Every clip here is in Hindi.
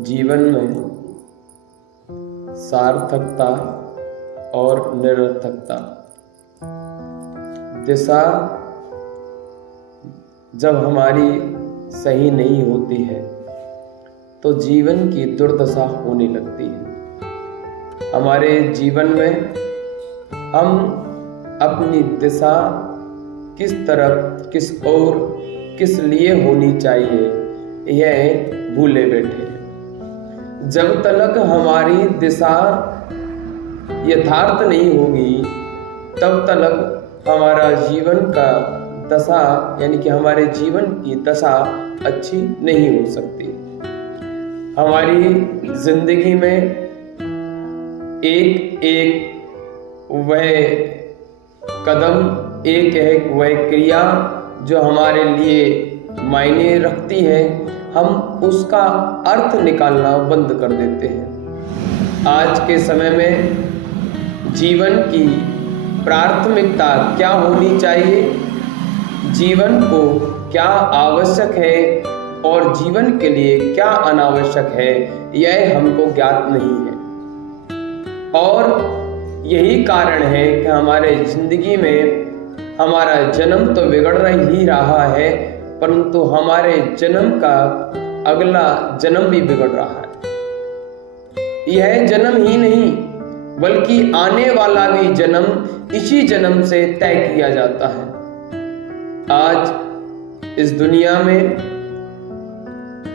जीवन में सार्थकता और निरर्थकता, दिशा जब हमारी सही नहीं होती है तो जीवन की दुर्दशा होने लगती है। हमारे जीवन में हम अपनी दिशा किस तरफ, किस ओर, किस लिए होनी चाहिए, यह भूले बैठे हैं। जब तक हमारी दिशा यथार्थ नहीं होगी तब तक हमारा जीवन का दशा यानी कि हमारे जीवन की दशा अच्छी नहीं हो सकती। हमारी जिंदगी में एक एक वह कदम, एक एक वह क्रिया जो हमारे लिए मायने रखती है, हम उसका अर्थ निकालना बंद कर देते हैं। आज के समय में जीवन की प्राथमिकता क्या होनी चाहिए, जीवन को क्या आवश्यक है और जीवन के लिए क्या अनावश्यक है, यह हमको ज्ञात नहीं है। और यही कारण है कि हमारे जिंदगी में हमारा जन्म तो बिगड़ ही रहा है, परंतु हमारे जन्म का अगला जन्म भी बिगड़ रहा है। यह जन्म ही नहीं बल्कि आने वाला भी जन्म इसी जन्म से तय किया जाता है। आज इस दुनिया में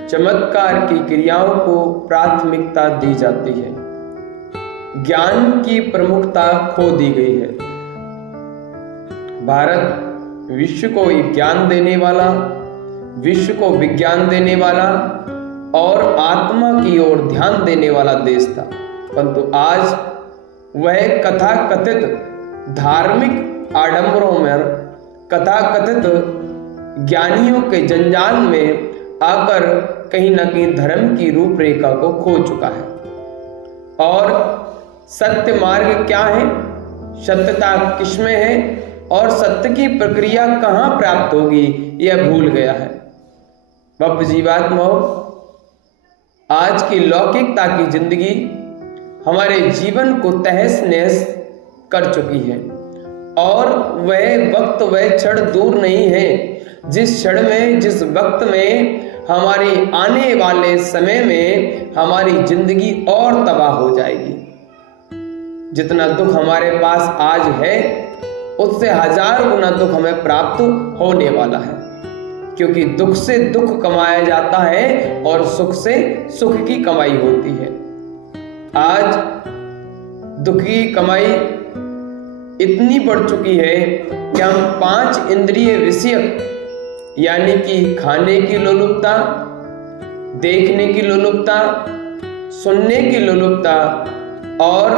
चमत्कार की क्रियाओं को प्राथमिकता दी जाती है, ज्ञान की प्रमुखता खो दी गई है। भारत विश्व को ज्ञान देने वाला, विश्व को विज्ञान देने वाला और आत्मा की ओर ध्यान देने वाला देश था, परंतु आज वह कथाकथित धार्मिक आडंबरों में, कथाकथित ज्ञानियों के जंजाल में आकर कहीं ना कहीं धर्म की रूपरेखा को खो चुका है। और सत्य मार्ग क्या है, सत्यता किसमें है और सत्य की प्रक्रिया कहाँ प्राप्त होगी, यह भूल गया है। बप जीवात्माओं, आज की लौकिकता की जिंदगी हमारे जीवन को तहस नहस कर चुकी है और वह वक्त, वह क्षण दूर नहीं है जिस क्षण में, जिस वक्त में हमारी आने वाले समय में हमारी जिंदगी और तबाह हो जाएगी। जितना दुख हमारे पास आज है उससे 1000 गुना दुख हमें प्राप्त होने वाला है, क्योंकि दुख से दुख कमाया जाता है और सुख से सुख की कमाई होती है। आज दुख की कमाई इतनी बढ़ चुकी है कि हम 5 इंद्रिय विषयक यानी कि खाने की लोलुपता, देखने की लोलुपता, सुनने की लोलुपता और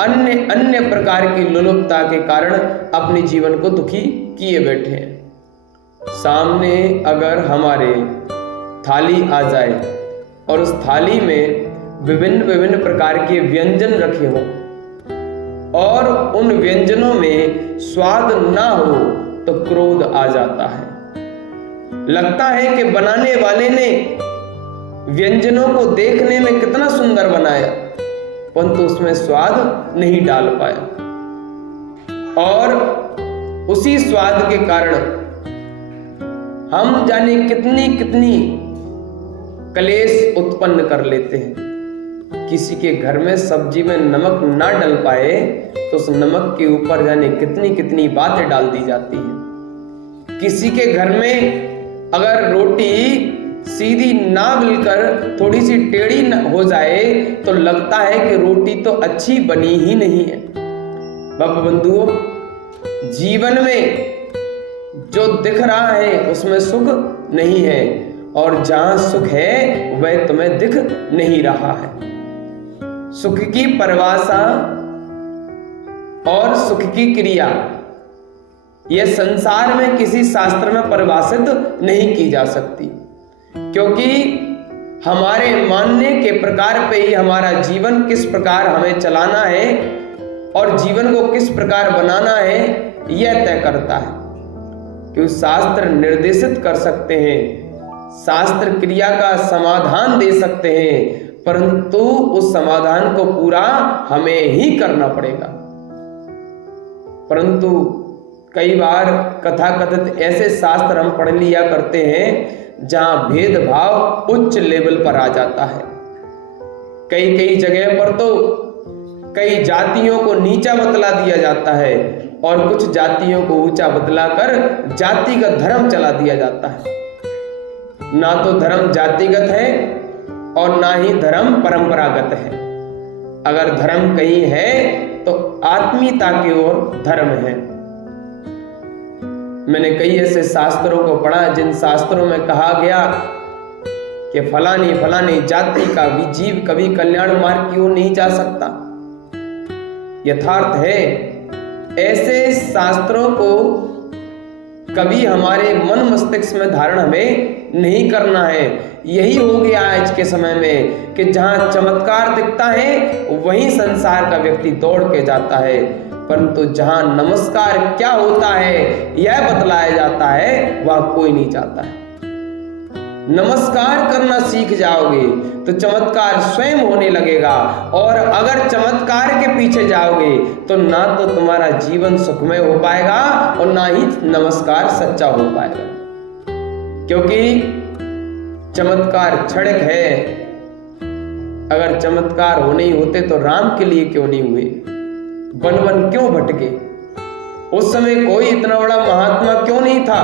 अन्य प्रकार की लोलुपता के कारण अपने जीवन को दुखी किए बैठे हैं। सामने अगर हमारे थाली आ जाए और उस थाली में विभिन्न प्रकार के व्यंजन रखे हों और उन व्यंजनों में स्वाद ना हो तो क्रोध आ जाता है। लगता है कि बनाने वाले ने व्यंजनों को देखने में कितना सुंदर बनाया, परंतु उसमें स्वाद नहीं डाल पाया और उसी स्वाद के कारण हम जाने कितनी कलेश उत्पन्न कर लेते हैं। किसी के घर में सब्जी में नमक ना डल पाए तो उस नमक के ऊपर जाने कितनी बातें डाल दी जाती हैं। किसी के घर में अगर रोटी सीधी ना मिलकर थोड़ी सी टेढ़ी हो जाए तो लगता है कि रोटी तो अच्छी बनी ही नहीं है। बाप बंधुओं, जीवन में जो दिख रहा है उसमें सुख नहीं है और जहां सुख है वह तुम्हें दिख नहीं रहा है। सुख की परिभाषा और सुख की क्रिया यह संसार में किसी शास्त्र में परिभाषित नहीं की जा सकती, क्योंकि हमारे मानने के प्रकार पे ही हमारा जीवन किस प्रकार हमें चलाना है और जीवन को किस प्रकार बनाना है यह तय करता है। कि शास्त्र निर्देशित कर सकते हैं, शास्त्र क्रिया का समाधान दे सकते हैं, परंतु उस समाधान को पूरा हमें ही करना पड़ेगा। परंतु कई बार कथाकथित ऐसे शास्त्र हम पढ़ लिया करते हैं जहां भेदभाव उच्च लेवल पर आ जाता है। कई कई जगह पर तो कई जातियों को नीचा बतला दिया जाता है और कुछ जातियों को ऊंचा बतलाकर जातिगत धर्म चला दिया जाता है। ना तो धर्म जातिगत है और ना ही धर्म परंपरागत है। अगर धर्म कहीं है तो आत्मीयता की ओर धर्म है। मैंने कई ऐसे शास्त्रों को पढ़ा जिन शास्त्रों में कहा गया कि फलानी फलानी जाति का भी जीव कभी कल्याण मार्ग की ओर नहीं जा सकता। यथार्थ है, ऐसे शास्त्रों को कभी हमारे मन मस्तिष्क में धारण हमें नहीं करना है। यही हो गया आज के समय में कि जहां चमत्कार दिखता है वहीं संसार का व्यक्ति दौड़ के जाता है, परंतु जहां नमस्कार क्या होता है यह बतलाया जाता है वह कोई नहीं जाता है। नमस्कार करना सीख जाओगे तो चमत्कार स्वयं होने लगेगा, और अगर चमत्कार के पीछे जाओगे तो ना तो तुम्हारा जीवन सुखमय हो पाएगा और ना ही नमस्कार सच्चा हो पाएगा। क्योंकि चमत्कार क्षणिक है। अगर चमत्कार होने ही होते तो राम के लिए क्यों नहीं हुए, वन वन क्यों भटके? उस समय कोई इतना बड़ा महात्मा क्यों नहीं था?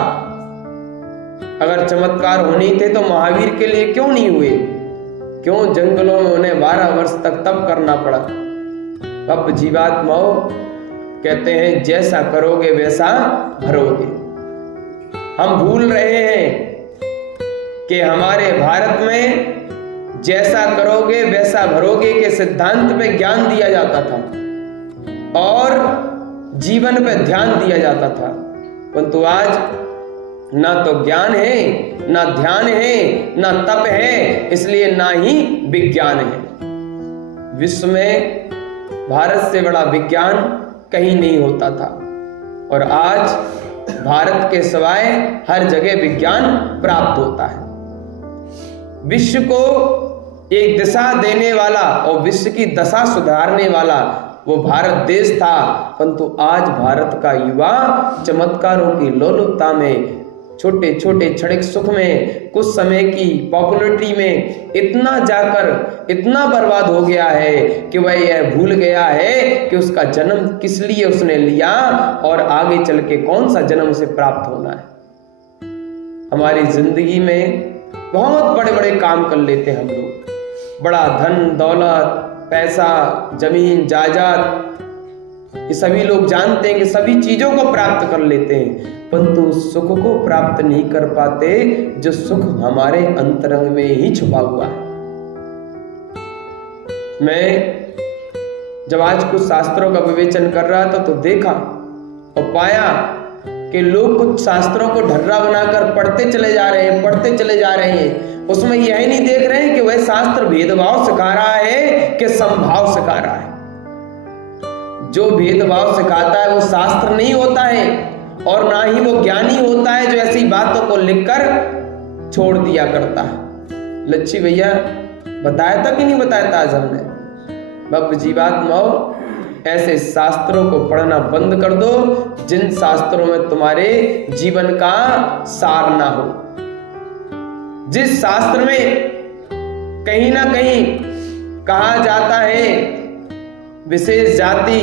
अगर चमत्कार होने ही थे तो महावीर के लिए क्यों नहीं हुए? क्यों जंगलों में उन्हें 12 वर्ष तक तप करना पड़ा? अब जीवात्माओं कहते हैं जैसा करोगे वैसा भरोगे। हम भूल रहे हैं कि हमारे भारत में जैसा करोगे वैसा भरोगे के सिद्धांत पे ज्ञान दिया जाता था और जीवन पे ध्यान दिया जाता था, परंतु आज ना तो ज्ञान है, ना ध्यान है, ना तप है, इसलिए ना ही विज्ञान है। विश्व में भारत से बड़ा विज्ञान कहीं नहीं होता था और आज भारत के सिवाय हर जगह विज्ञान प्राप्त होता है। विश्व को एक दिशा देने वाला और विश्व की दशा सुधारने वाला वो भारत देश था, परंतु आज भारत का युवा चमत्कारों की लोलुपता में, छोटे छोटे क्षणिक सुख में, कुछ समय की पॉपुलरिटी में इतना जाकर इतना बर्बाद हो गया है कि वह यह भूल गया है कि उसका जन्म किस लिए उसने लिया और आगे चल के कौन सा जन्म उसे प्राप्त होना है। हमारी जिंदगी में बहुत बड़े बड़े काम कर लेते हैं हम लोग, बड़ा धन दौलत पैसा जमीन जायदाद, ये सभी लोग जानते हैं कि सभी चीजों को प्राप्त कर लेते हैं, परंतु सुख को प्राप्त नहीं कर पाते जो सुख हमारे अंतरंग में ही छुपा हुआ है। मैं जब आज कुछ शास्त्रों का विवेचन कर रहा था तो देखा और पाया कि लोग कुछ शास्त्रों को ढर्रा बनाकर पढ़ते चले जा रहे हैं, उसमें यह नहीं देख रहे हैं कि वह शास्त्र भेदभाव सिखा रहा है कि समभाव सिखा रहा है। जो भेदभाव सिखाता है वो शास्त्र नहीं होता है और ना ही वो ज्ञानी होता है जो ऐसी बातों को लिखकर छोड़ दिया करता है। लच्छी भैया बताया था कि नहीं बताया था आज हमने? बब जीवात्माओं, ऐसे शास्त्रों को पढ़ना बंद कर दो जिन शास्त्रों में तुम्हारे जीवन का सार ना हो, जिस शास्त्र में कहीं ना कहीं कहा जाता है विशेष जाति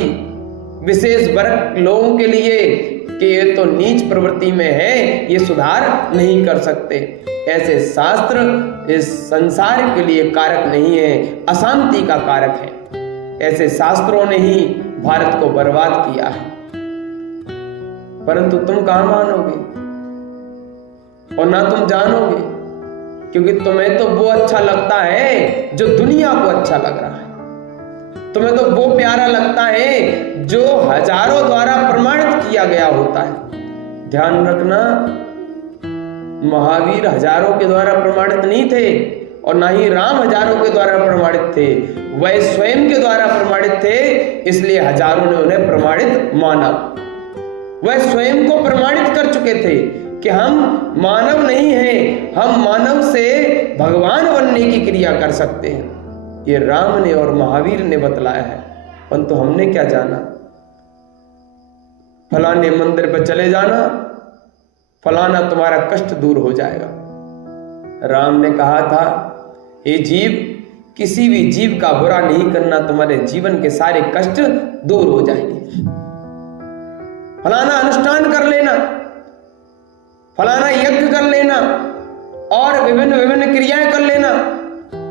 विशेष वर्ग लोगों के लिए कि ये तो नीच प्रवृत्ति में है, ये सुधार नहीं कर सकते, ऐसे शास्त्र इस संसार के लिए कारक नहीं है, अशांति का कारक है। ऐसे शास्त्रों ने ही भारत को बर्बाद किया है, परंतु तुम कहां मानोगे और ना तुम जानोगे, क्योंकि तुम्हें तो वो अच्छा लगता है जो दुनिया को अच्छा लग रहा है, तुम्हें तो वो प्यारा लगता है जो हजारों द्वारा प्रमाणित किया गया होता है। ध्यान रखना, महावीर हजारों के द्वारा प्रमाणित नहीं थे और ना ही राम हजारों के द्वारा प्रमाणित थे, वह स्वयं के द्वारा प्रमाणित थे, इसलिए हजारों ने उन्हें प्रमाणित माना। वह स्वयं को प्रमाणित कर चुके थे, कि हम मानव नहीं हैं, हम मानव से भगवान बनने की क्रिया कर सकते हैं। ये राम ने और महावीर ने बतलाया है, परंतु हमने क्या जाना? फलाने मंदिर पर चले जाना, फलाना तुम्हारा कष्ट दूर हो जाएगा। राम ने कहा था, हे जीव, किसी भी जीव का बुरा नहीं करना, तुम्हारे जीवन के सारे कष्ट दूर हो जाएंगे। फलाना अनुष्ठान कर लेना, फलाना यज्ञ कर लेना और विभिन्न विभिन्न क्रियाएं कर लेना,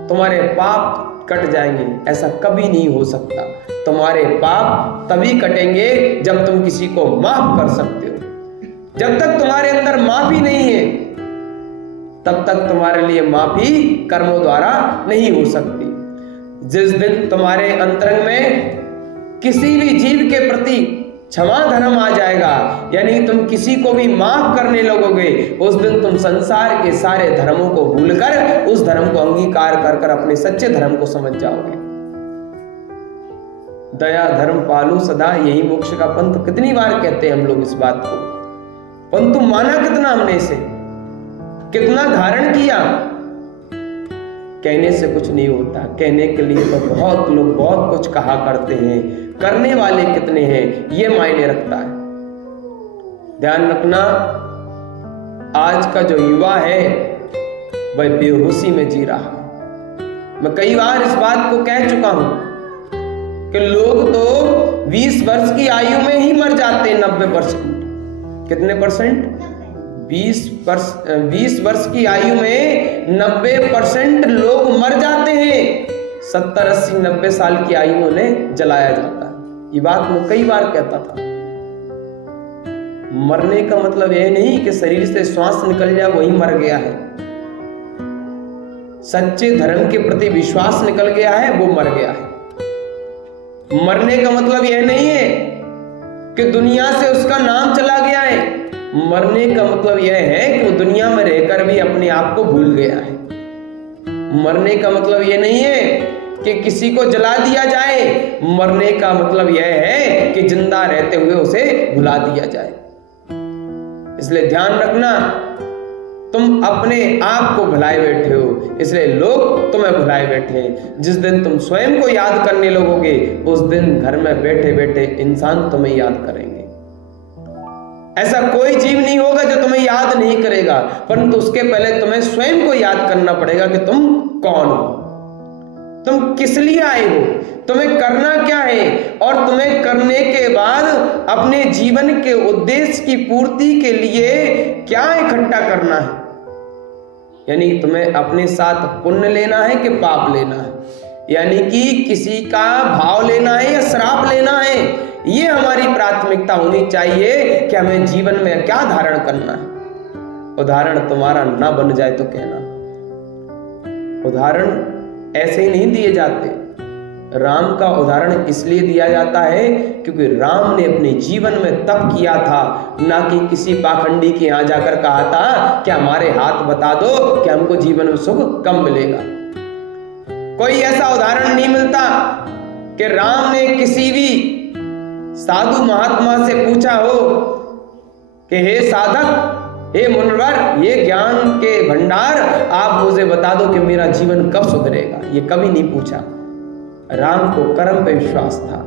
तुम्हारे पाप कट जाएंगे। ऐसा कभी नहीं हो सकता। तुम्हारे पाप तभी कटेंगे जब तुम किसी को माफ कर सकते हो। जब तक तुम्हारे अंदर माफी नहीं है, तब तक तुम्हारे लिए माफी कर्मों द्वारा नहीं हो सकती। जिस दिन तुम्हारे अंतरंग में किसी भी जीव के प्रति क्षमा धर्म आ जाएगा, यानी तुम किसी को भी माफ करने लगोगे, उस दिन तुम संसार के सारे धर्मों को भूलकर उस धर्म को अंगीकार कर कर अपने सच्चे धर्म को समझ जाओगे। दया धर्म पालू सदा, यही मोक्ष का पंथ। कितनी बार कहते हैं हम लोग इस बात को, परंतु माना कितना हमने इसे, कितना धारण किया? कहने से कुछ नहीं होता। कहने के लिए तो बहुत लोग बहुत कुछ कहा करते हैं, करने वाले कितने हैं ये मायने रखता है। ध्यान रखना, आज का जो युवा है वह बेहोशी में जी रहा है। मैं कई बार इस बात को कह चुका हूं कि लोग तो 20 वर्ष की आयु में ही मर जाते हैं। 90%। कितने परसेंट? 20 वर्ष की आयु में 90% लोग मर जाते हैं। 70, 80, 90 साल की आयु में उन्हें जलाया जाता है। ये बात मैं कई बार कहता था। मरने का मतलब यह नहीं कि शरीर से श्वास निकल जाए वही मर गया है। सच्चे धर्म के प्रति विश्वास निकल गया है, वो मर गया है। मरने का मतलब यह नहीं है कि दुनिया से उसका नाम चला गया है। मरने का मतलब यह है कि वो दुनिया में रहकर भी अपने आप को भूल गया है। मरने का मतलब यह नहीं है कि किसी को जला दिया जाए। मरने का मतलब यह है कि जिंदा रहते हुए उसे भुला दिया जाए। इसलिए ध्यान रखना, तुम अपने आप को भुलाए बैठे हो, इसलिए लोग तुम्हें भुलाए बैठे हैं। जिस दिन तुम स्वयं को याद करने लगोगे, उस दिन घर में बैठे बैठे इंसान तुम्हें याद करेंगे। ऐसा कोई जीव नहीं होगा जो तुम्हें याद नहीं करेगा, परंतु उसके पहले तुम्हें स्वयं को याद करना पड़ेगा कि तुम कौन हो, तुम किस लिए आए हो, तुम्हें करना क्या है, और तुम्हें करने के बाद अपने जीवन के उद्देश्य की पूर्ति के लिए क्या इकट्ठा करना है। यानी तुम्हें अपने साथ पुण्य लेना है कि पाप लेना है, यानी कि किसी का भाव लेना है या श्राप लेना है। ये हमारी प्राथमिकता होनी चाहिए कि हमें जीवन में क्या धारण करना है। उदाहरण तुम्हारा ना बन जाए तो कहना। उदाहरण ऐसे ही नहीं दिए जाते। राम का उदाहरण इसलिए दिया जाता है क्योंकि राम ने अपने जीवन में तप किया था, ना कि किसी पाखंडी के यहां जाकर कहा था कि हमारे हाथ बता दो कि हमको जीवन में सुख कम मिलेगा। कोई ऐसा उदाहरण नहीं मिलता कि राम ने किसी भी साधु महात्मा से पूछा हो कि हे साधक, हे मुनिवर, ये ज्ञान के भंडार, आप मुझे बता दो कि मेरा जीवन कब सुधरेगा। ये कभी नहीं पूछा। राम को कर्म पे विश्वास था।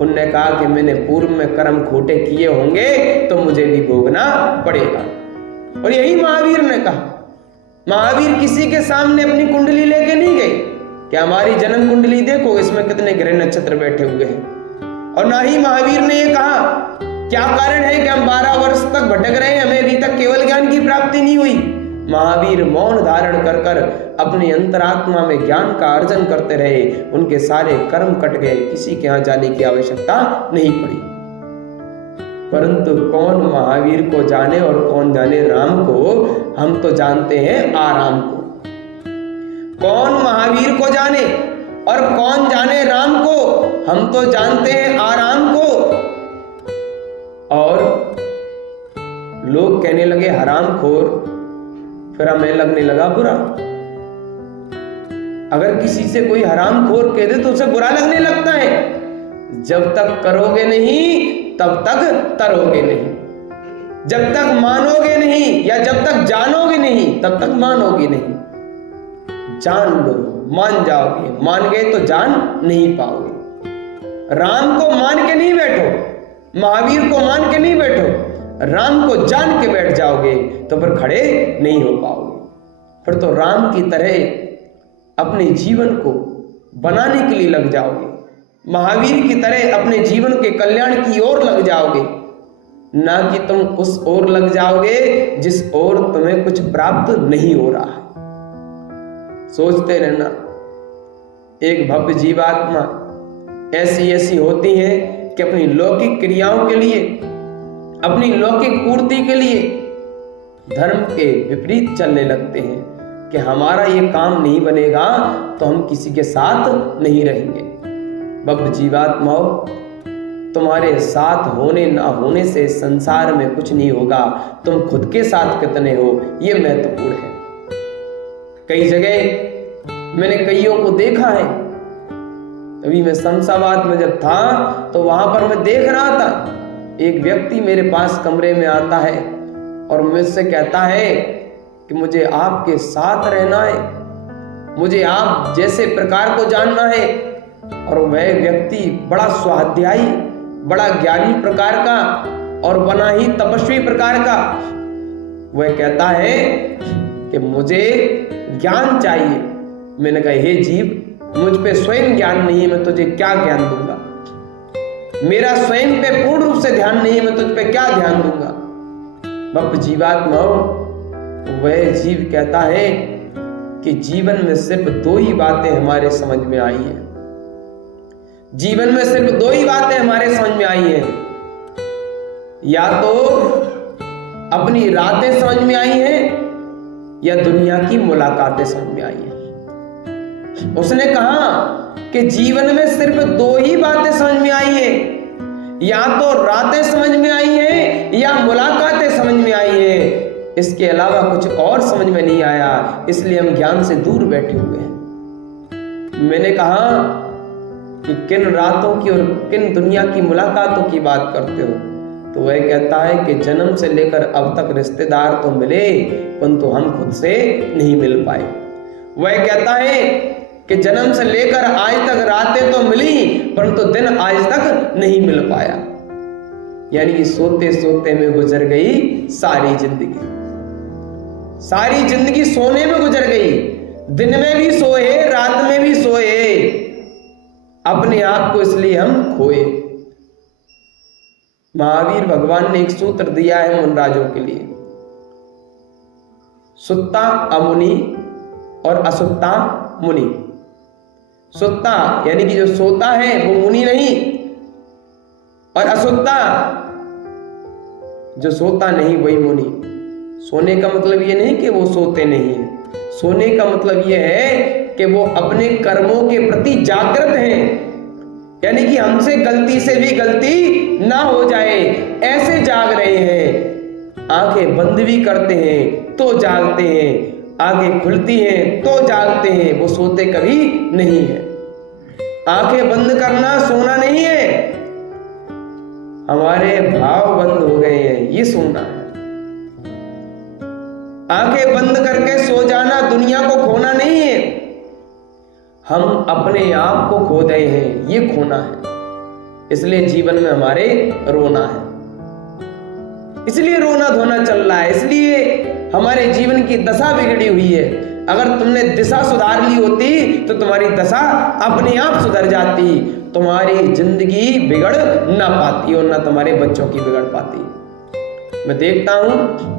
उनने कहा कि मैंने पूर्व में कर्म खोटे किए होंगे तो मुझे भी भोगना पड़ेगा। और यही महावीर ने कहा। महावीर किसी के सामने अपनी कुंडली लेके नहीं गए कि हमारी जन्म कुंडली देखो, इसमें कितने ग्रह नक्षत्र बैठे हुए हैं। और ना ही महावीर ने ये कहा क्या कारण है कि हम 12 वर्ष तक भटक रहे हैं, हमें अभी तक केवल ज्ञान की प्राप्ति नहीं हुई। महावीर मौन धारण कर कर अपने अंतरात्मा में ज्ञान का अर्जन करते रहे। उनके सारे कर्म कट गए, किसी के यहां जाने की आवश्यकता नहीं पड़ी। परंतु कौन महावीर को जाने और कौन जाने राम को? हम तो जानते हैं आराम को। कौन महावीर को जाने और कौन जाने राम को? हम तो जानते हैं आराम को। और लोग कहने लगे हरामखोर, फिर हमें लगने लगा बुरा। अगर किसी से कोई हरामखोर कह दे तो उसे बुरा लगने लगता है। जब तक करोगे नहीं तब तक तरोगे नहीं। जब तक मानोगे नहीं या जब तक जानोगे नहीं तब तक मानोगे नहीं। जान लो, मान जाओगे, मान गए तो जान नहीं पाओगे। राम को मान के नहीं बैठो, महावीर को मान के नहीं बैठो, राम को जान के बैठ जाओगे तो फिर खड़े नहीं हो पाओगे। फिर तो राम की तरह अपने जीवन को बनाने के लिए लग जाओगे, महावीर की तरह अपने जीवन के कल्याण की ओर लग जाओगे, ना कि तुम उस ओर लग जाओगे जिस ओर तुम्हें कुछ प्राप्त नहीं हो रहा है। सोचते रहना, एक भव्य जीवात्मा ऐसी होती है कि अपनी लौकिक क्रियाओं के लिए, अपनी लौकिक पूर्ति के लिए धर्म के विपरीत चलने लगते हैं कि हमारा ये काम नहीं बनेगा तो हम किसी के साथ नहीं रहेंगे। भव्य जीवात्माओं, तुम्हारे साथ होने ना होने से संसार में कुछ नहीं होगा, तुम खुद के साथ कितने हो ये महत्वपूर्ण है। कई जगह मैंने कईयों को देखा है। अभी मैं शमशाबाद में जब था तो वहां पर मैं देख रहा था, एक व्यक्ति मेरे पास कमरे में आता है और मुझसे कहता है कि मुझे आपके साथ रहना है, मुझे आप जैसे प्रकार को जानना है। और वह व्यक्ति बड़ा स्वाध्यायी, बड़ा ज्ञानी प्रकार का और बना ही तपस्वी प्रकार का, वह कहता है कि मुझे ज्ञान चाहिए। मैंने कहा, हे जीव, मुझ पे स्वयं ज्ञान नहीं है, मैं तुझे क्या ज्ञान दूंगा? मेरा स्वयं पे पूर्ण रूप से ध्यान नहीं है, मैं तुझ पे क्या ध्यान दूंगा? भव्य जीवात्माओं, वह जीव कहता है कि जीवन में सिर्फ दो ही बातें हमारे समझ में आई है। जीवन में सिर्फ दो ही बातें हमारे समझ में आई है, या तो अपनी रातें समझ में आई हैं या दुनिया की मुलाकातें समझ में आई हैं। उसने कहा कि जीवन में सिर्फ दो ही बातें समझ में आई है, या तो रातें समझ में आई हैं या मुलाकातें समझ में आई हैं। इसके अलावा कुछ और समझ में नहीं आया, इसलिए हम ज्ञान से दूर बैठे हुए हैं। मैंने कहा कि किन रातों की और किन दुनिया की मुलाकातों की बात करते हो? तो वह कहता है कि जन्म से लेकर अब तक रिश्तेदार तो मिले परंतु हम खुद से नहीं मिल पाए। वह कहता है कि जन्म से लेकर आज तक रातें तो मिली परंतु दिन आज तक नहीं मिल पाया। यानी कि सोते सोते में गुजर गई सारी जिंदगी। सारी जिंदगी सोने में गुजर गई, दिन में भी सोए, रात में भी सोए, अपने आप को इसलिए हम खोए। महावीर भगवान ने एक सूत्र दिया है मुनराजों के लिए, सुत्ता अमुनि और असुत्ता मुनि। सुत्ता यानी कि जो सोता है वो मुनि नहीं, और असुत्ता जो सोता नहीं वही मुनि। सोने का मतलब ये नहीं कि वो सोते नहीं है, सोने का मतलब ये है कि वो अपने कर्मों के प्रति जागृत हैं, यानी कि हमसे गलती से भी गलती ना हो जाए ऐसे जाग रहे हैं। आंखें बंद भी करते हैं तो जागते हैं, आंखें खुलती हैं तो जागते हैं, वो सोते कभी नहीं है। आंखें बंद करना सोना नहीं है, हमारे भाव बंद हो गए हैं, ये सोना है। आंखें बंद करके सो जाना दुनिया को खोना नहीं है, हम अपने आप को खो गए हैं, ये खोना है। इसलिए जीवन में हमारे रोना है, इसलिए रोना धोना चल रहा है, इसलिए हमारे जीवन की दशा बिगड़ी हुई है। अगर तुमने दिशा सुधार ली होती तो तुम्हारी दशा अपने आप सुधर जाती, तुम्हारी जिंदगी बिगड़ ना पाती और ना तुम्हारे बच्चों की बिगड़ पाती। मैं देखता हूं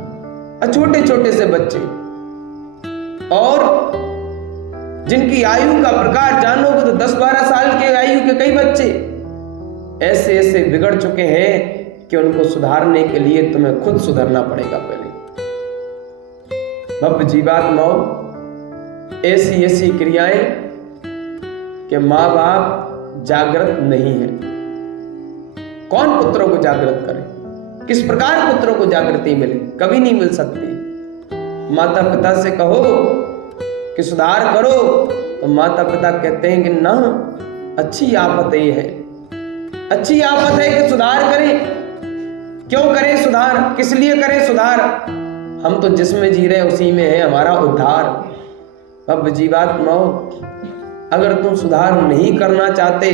छोटे छोटे से बच्चे और जिनकी आयु का प्रकार जानोगे तो 10-12 साल के आयु के कई बच्चे ऐसे ऐसे बिगड़ चुके हैं कि उनको सुधारने के लिए तुम्हें खुद सुधरना पड़ेगा पहले। भव्य जीवात्माओं, ऐसी ऐसी क्रियाएं कि माँ बाप जागृत नहीं है। कौन पुत्रों को जागृत करे? किस प्रकार पुत्रों को जागृति मिले? कभी नहीं मिल सकती। माता पिता से कहो कि सुधार करो तो माता पिता कहते हैं कि ना, अच्छी आफत ये है, अच्छी आफत है कि सुधार करें, क्यों करें सुधार, किस लिए करें सुधार? हम तो जिसमें जी रहे उसी में है हमारा उद्धार। अब जीवात्माओं, अगर तुम सुधार नहीं करना चाहते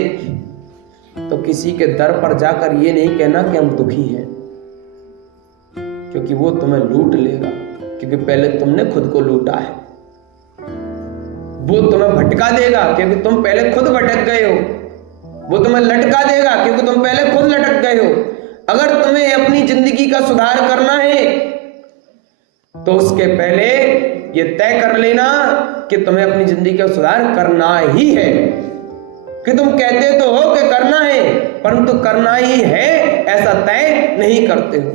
तो किसी के दर पर जाकर ये नहीं कहना कि हम दुखी हैं, क्योंकि वो तुम्हें लूट लेगा, क्योंकि पहले तुमने खुद को लूटा है। वो तुम्हें भटका देगा क्योंकि तुम पहले खुद भटक गए हो। वो तुम्हें लटका देगा क्योंकि तुम पहले खुद लटक गए हो। अगर तुम्हें अपनी जिंदगी का सुधार करना है तो उसके पहले ये तय कर लेना कि तुम्हें अपनी जिंदगी का सुधार करना ही है। कि तुम कहते तो हो कि करना है, परंतु करना ही है ऐसा तय नहीं करते हो।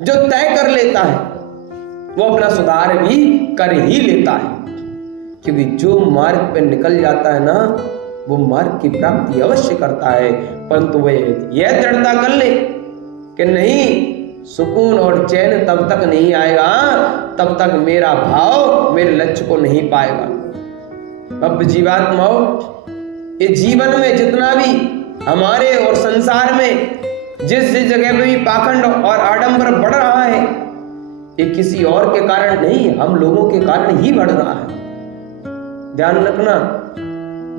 जो तय कर लेता है वो अपना सुधार भी कर ही लेता है, क्योंकि जो मार्ग पे निकल जाता है ना, वो मार्ग की प्राप्ति अवश्य करता है। परंतु वह यह दृढ़ता कर ले कि नहीं, सुकून और चैन तब तक नहीं आएगा तब तक मेरा भाव मेरे लक्ष्य को नहीं पाएगा। अब जीवात्माओं, इस जीवन में जितना भी हमारे और संसार में जिस जगह पे भी पाखंड और आडंबर बढ़ रहा है, ये किसी और के कारण नहीं, हम लोगों के कारण ही बढ़ रहा है। ध्यान रखना,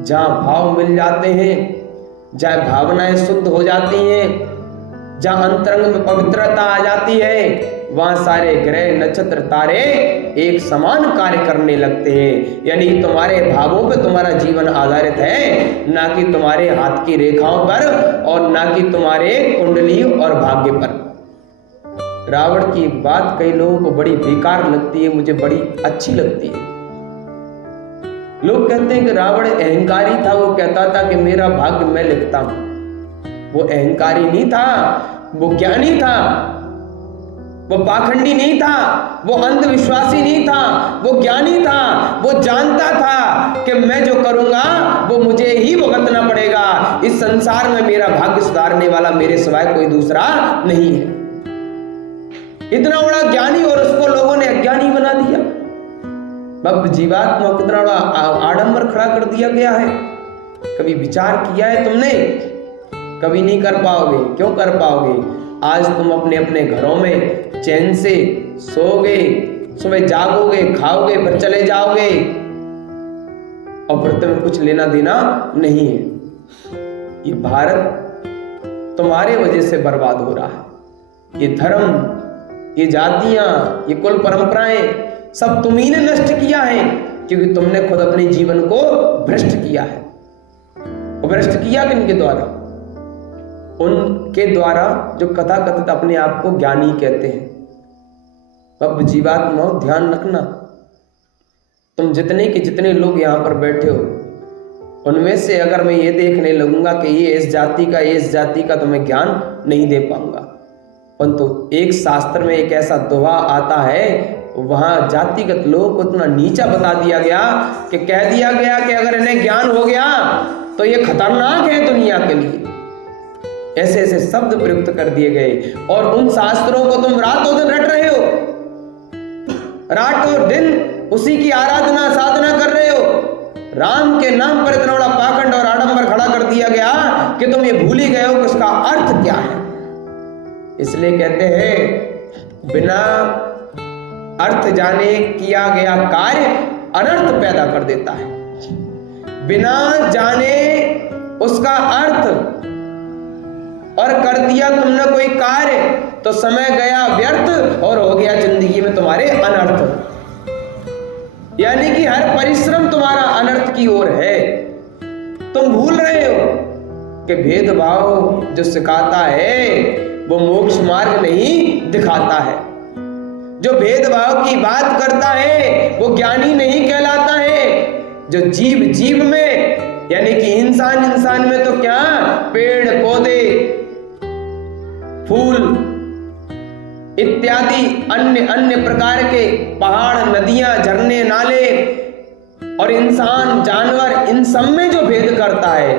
जहां भाव मिल जाते हैं, जहां भावनाएं शुद्ध हो जाती हैं, जहां अंतरंग में पवित्रता आ जाती है, वहां सारे ग्रह नक्षत्र तारे एक समान कार्य करने लगते हैं। यानी तुम्हारे भावों पे तुम्हारा जीवन आधारित है, ना कि तुम्हारे हाथ की रेखाओं पर और ना कि तुम्हारे कुंडली और भाग्य पर। रावण की एक बात कई लोगों को बड़ी बेकार लगती है, मुझे बड़ी अच्छी लगती है। लोग कहते हैं कि रावण अहंकारी था, वो कहता था कि मेरा भाग्य मैं लिखता हूं। वो अहंकारी नहीं था, वो ज्ञानी था, वो पाखंडी नहीं था, वो अंधविश्वासी नहीं था, वो ज्ञानी था। वो जानता था कि मैं जो करूंगा वो मुझे ही भुगतना पड़ेगा। इस संसार में मेरा भाग्य सुधारने वाला मेरे सिवाय कोई दूसरा नहीं है। इतना बड़ा ज्ञानी और उसको लोगों ने अज्ञानी बना दिया। अब जीवात्मा कितना बड़ा आडंबर खड़ा कर दिया गया है। कभी विचार किया है तुमने? कभी नहीं कर पाओगे। क्यों कर पाओगे? आज तुम अपने अपने घरों में चैन से सोओगे, सुबह जागोगे, खाओगे, फिर चले जाओगे और फिर तुम्हें कुछ लेना देना नहीं है। ये भारत तुम्हारे वजह से बर्बाद हो रहा है। ये धर्म, ये जातियां, ये कुल परंपराएं सब तुम्ही ने नष्ट किया है, क्योंकि तुमने खुद अपने जीवन को भ्रष्ट किया है। और भ्रष्ट किया किनके द्वारा? उनके द्वारा जो कथा कथित अपने आप को ज्ञानी कहते हैं। अब जीवात्मा ध्यान रखना, तुम जितने के जितने लोग यहाँ पर बैठे हो, उनमें से अगर मैं ये देखने लगूंगा कि ये इस जाति का, ये इस जाति का, तो मैं ज्ञान नहीं दे पाऊंगा। परंतु एक शास्त्र में एक ऐसा दोहा आता है, वहां जातिगत लोगों को इतना नीचा बता दिया गया कि कह दिया गया कि अगर इन्हें ज्ञान हो गया तो ये खतरनाक है दुनिया के लिए। ऐसे ऐसे शब्द प्रयुक्त कर दिए गए। और उन शास्त्रों को तुम रातों दिन रट रहे हो, रातों दिन उसी की आराधना साधना कर रहे हो। राम के नाम पर इतना बड़ा पाखंड और आडंबर खड़ा कर दिया गया कि तुम ये भूल ही गए हो कि उसका अर्थ क्या है। इसलिए कहते हैं, बिना अर्थ जाने किया गया कार्य अनर्थ पैदा कर देता है। बिना जाने उसका अर्थ और कर दिया तुमने कोई कार्य तो समय गया व्यर्थ और हो गया जिंदगी में तुम्हारे अनर्थ। यानी कि हर परिश्रम तुम्हारा अनर्थ की ओर है। तुम भूल रहे हो कि भेदभाव जो सिखाता है वो मोक्ष मार्ग नहीं दिखाता है। जो भेदभाव की बात करता है वो ज्ञानी नहीं कहलाता है। जो जीव जीव में, यानी कि इंसान इंसान में तो क्या, पेड़ पौधे, फूल इत्यादि अन्य अन्य प्रकार के पहाड़, नदियां, झरने, नाले और इंसान, जानवर, इन सब में जो भेद करता है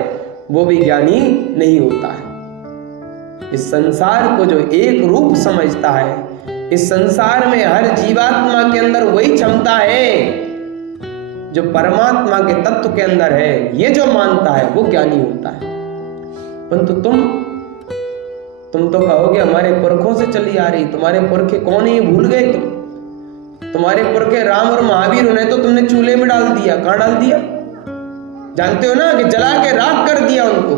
वो भी ज्ञानी नहीं होता है। इस संसार को जो एक रूप समझता है, इस संसार में हर जीवात्मा के अंदर वही क्षमता है जो परमात्मा के तत्व के अंदर है, ये जो मानता है वो ज्ञानी होता है। परंतु तुम तुम तो कहोगे हमारे पुरखों से चली आ रही, तुम्हारे पुरखे कौन है ये भूल गए तुम? तुम्हारे पुरखे राम और महावीर, उन्हें तो तुमने चूल्हे में डाल दिया। कहां डाल दिया? जानते हो ना कि जला के राख कर दिया उनको।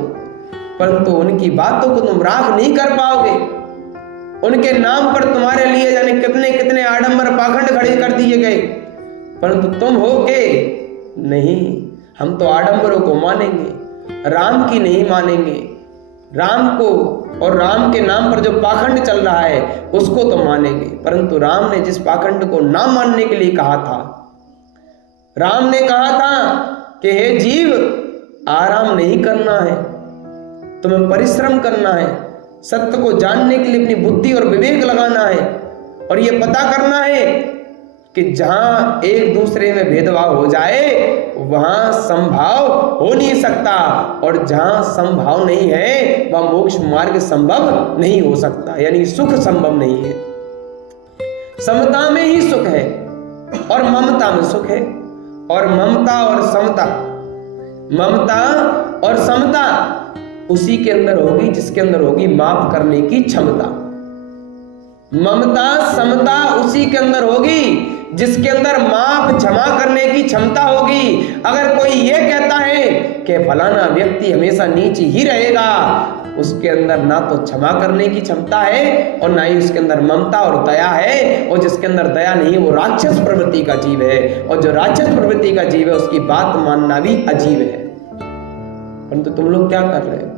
परंतु उनकी बातों को तुम राख नहीं कर पाओगे। उनके नाम पर तुम्हारे लिए जाने कितने कितने आडंबर पाखंड खड़े कर दिए गए, परंतु तुम हो के नहीं, हम तो आडंबरों को मानेंगे, राम की नहीं मानेंगे। राम को और राम के नाम पर जो पाखंड चल रहा है उसको तो मानेंगे। परंतु राम ने जिस पाखंड को ना मानने के लिए कहा था, राम ने कहा था कि हे जीव, आराम नहीं करना है, तुम्हें परिश्रम करना है, सत्य को जानने के लिए अपनी बुद्धि और विवेक लगाना है, और यह पता करना है कि जहां एक दूसरे में भेदभाव हो जाए वहां संभाव हो नहीं सकता, और जहां संभाव नहीं है वह मोक्ष मार्ग संभव नहीं हो सकता, यानी सुख संभव नहीं है। समता में ही सुख है और ममता में सुख है। और ममता और समता, ममता और समता उसी के अंदर होगी जिसके अंदर होगी माफ करने की क्षमता। ममता समता उसी के अंदर होगी जिसके अंदर माफ क्षमा करने की क्षमता होगी। अगर कोई ये कहता है कि फलाना व्यक्ति हमेशा नीचे ही रहेगा, उसके अंदर ना तो क्षमा करने की क्षमता है और ना ही उसके अंदर ममता और दया है। और जिसके अंदर दया नहीं है वो राक्षस प्रवृत्ति का जीव है, और जो राक्षस प्रवृत्ति का जीव है उसकी बात मानना भी अजीब है। परंतु तुम लोग क्या कर रहे हो?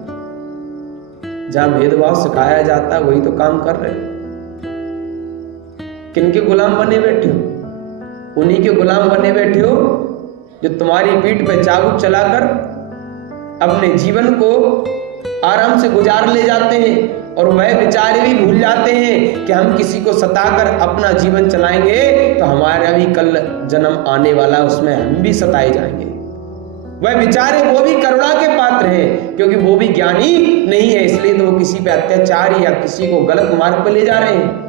जहां भेदभाव सिखाया जाता है वही तो काम कर रहे हो। किनके गुलाम बने बैठे हो? उन्हीं के गुलाम बने बैठे हो जो तुम्हारी पीठ पे चाबुक चलाकर अपने जीवन को आराम से गुजार ले जाते हैं, और वह बेचारे भी भूल जाते हैं कि हम किसी को सताकर अपना जीवन चलाएंगे तो हमारा भी कल जन्म आने वाला, उसमें हम भी सताए जाएंगे। वह बेचारे वो भी करुणा के पात्र हैं, क्योंकि वो भी ज्ञानी नहीं है, इसलिए तो वो किसी पे अत्याचार या किसी को गलत मार्ग पे ले जा रहे हैं।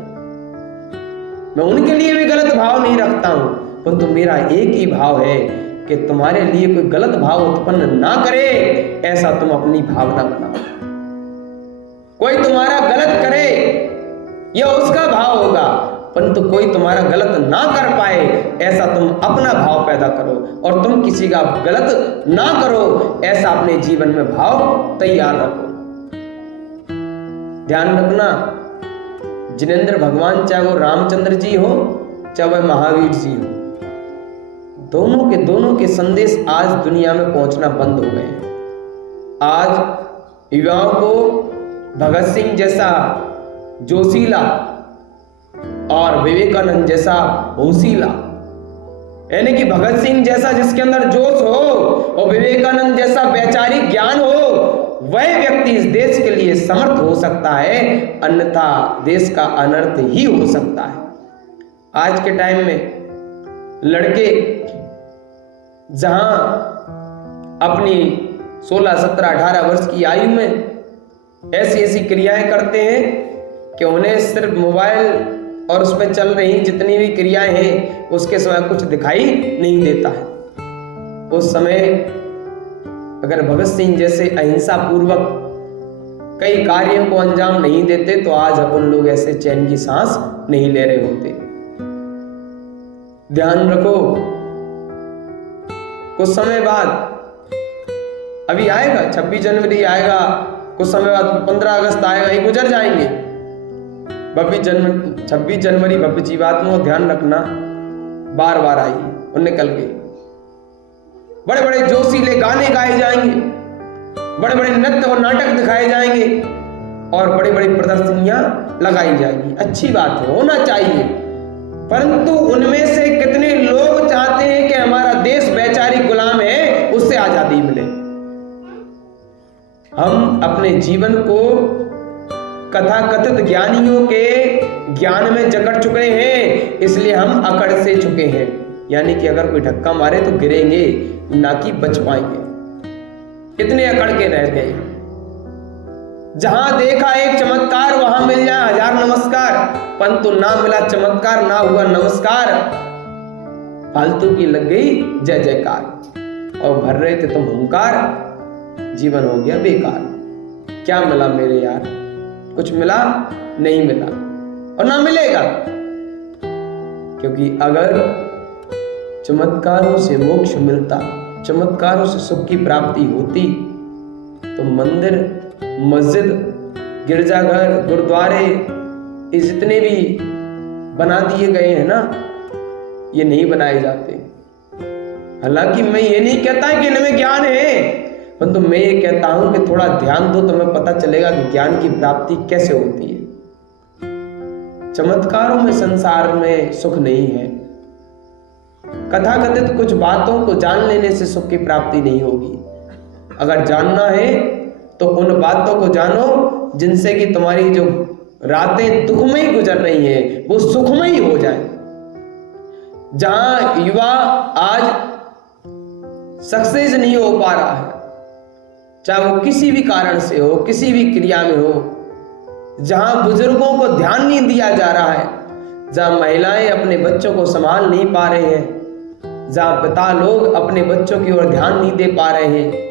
मैं उनके लिए भी गलत भाव नहीं रखता हूं, परंतु मेरा एक ही भाव है कि तुम्हारे लिए कोई गलत भाव उत्पन्न ना करे, ऐसा तुम अपनी भावना बनाओ। कोई तुम्हारा गलत करे यह उसका भाव होगा, परंतु कोई तुम्हारा गलत ना कर पाए ऐसा तुम अपना भाव पैदा करो, और तुम किसी का गलत ना करो ऐसा अपने जीवन में भाव तैयार रखो। ध्यान रखना, जिनेंद्र भगवान चाहे वो रामचंद्र जी हो चाहे वह महावीर जी हो, दोनों के संदेश आज दुनिया में पहुंचना बंद हो गए हैं। आज युवाओं को भगत सिंह जैसा जोशीला और विवेकानंद जैसा होशीला, यानी कि भगत सिंह जैसा जिसके अंदर जोश हो और विवेकानंद जैसा वैचारिक ज्ञान हो, वह व्यक्ति इस देश के लिए समर्थ हो सकता है, अन्यथा देश का अनर्थ ही हो सकता है। आज के टाइम में लड़के जहां अपनी 16, 17, 18 वर्ष की आयु में ऐसी ऐसी क्रियाएं करते हैं कि उन्हें सिर्फ मोबाइल और उसमें चल रही जितनी भी क्रियाएं हैं उसके सिवा कुछ दिखाई नहीं देता है। उस समय अगर भगत सिंह जैसे अहिंसा पूर्वक कई कार्यों को अंजाम नहीं देते तो आज अपन लोग ऐसे चैन की सांस नहीं ले रहे होते। ध्यान रखो, कुछ समय बाद अभी आएगा 26 जनवरी आएगा, कुछ समय बाद 15 अगस्त आएगा, ये गुजर जाएंगे। 26 जनवरी भव्य जीवात्मा, ध्यान रखना, बार बार आई और निकल गई। बड़े बड़े जोशीले गाने गाए जाएंगे, बड़े बड़े नृत्य और नाटक दिखाए जाएंगे और बड़ी बड़ी प्रदर्शनियां लगाई जाएंगी। अच्छी बात है, होना चाहिए, परंतु उनमें से कितने लोग चाहते हैं कि हमारा देश वैचारिक गुलाम है, उससे आजादी मिले। हम अपने जीवन को कथाकथित ज्ञानियों के ज्ञान में जकड़ चुके हैं, इसलिए हम अकड़ से चुके हैं, यानी कि अगर कोई धक्का मारे तो गिरेंगे ना कि बच पाएंगे। इतने अकड़ के रह गए। जहां देखा एक चमत्कार वहां मिल जाए 1000 नमस्कार, परंतु ना मिला चमत्कार, ना हुआ नमस्कार, फालतू की लग गई जय जयकार और भर रहे थे तुम हुंकार, जीवन हो गया बेकार। क्या मिला मेरे यार? कुछ मिला नहीं मिला और ना मिलेगा। क्योंकि अगर चमत्कारों से मोक्ष मिलता, चमत्कारों से सुख की प्राप्ति होती, तो मंदिर, मस्जिद, गिरजाघर, गुरुद्वारे, ये जितने भी बना दिए गए हैं ना, ये नहीं बनाए जाते। हालांकि मैं ये नहीं कहता कि इनमें ज्ञान है, परंतु मैं ये कहता हूं कि थोड़ा ध्यान दो, तुम्हें पता चलेगा कि ज्ञान की प्राप्ति कैसे होती है। चमत्कारों में संसार में सुख नहीं है। कथाकथित कुछ बातों को जान लेने से सुख की प्राप्ति नहीं होगी। अगर जानना है तो उन बातों को जानो जिनसे कि तुम्हारी जो रातें दुखमयी गुजर रही हैं वो सुखमयी हो जाए। जहां युवा आज सक्सेस नहीं हो पा रहा है, चाहे वो किसी भी कारण से हो, किसी भी क्रिया में हो, जहां बुजुर्गों को ध्यान नहीं दिया जा रहा है, जहां महिलाएं अपने बच्चों को संभाल नहीं पा रहे हैं, जहां पिता लोग अपने बच्चों की ओर ध्यान नहीं दे पा रहे हैं,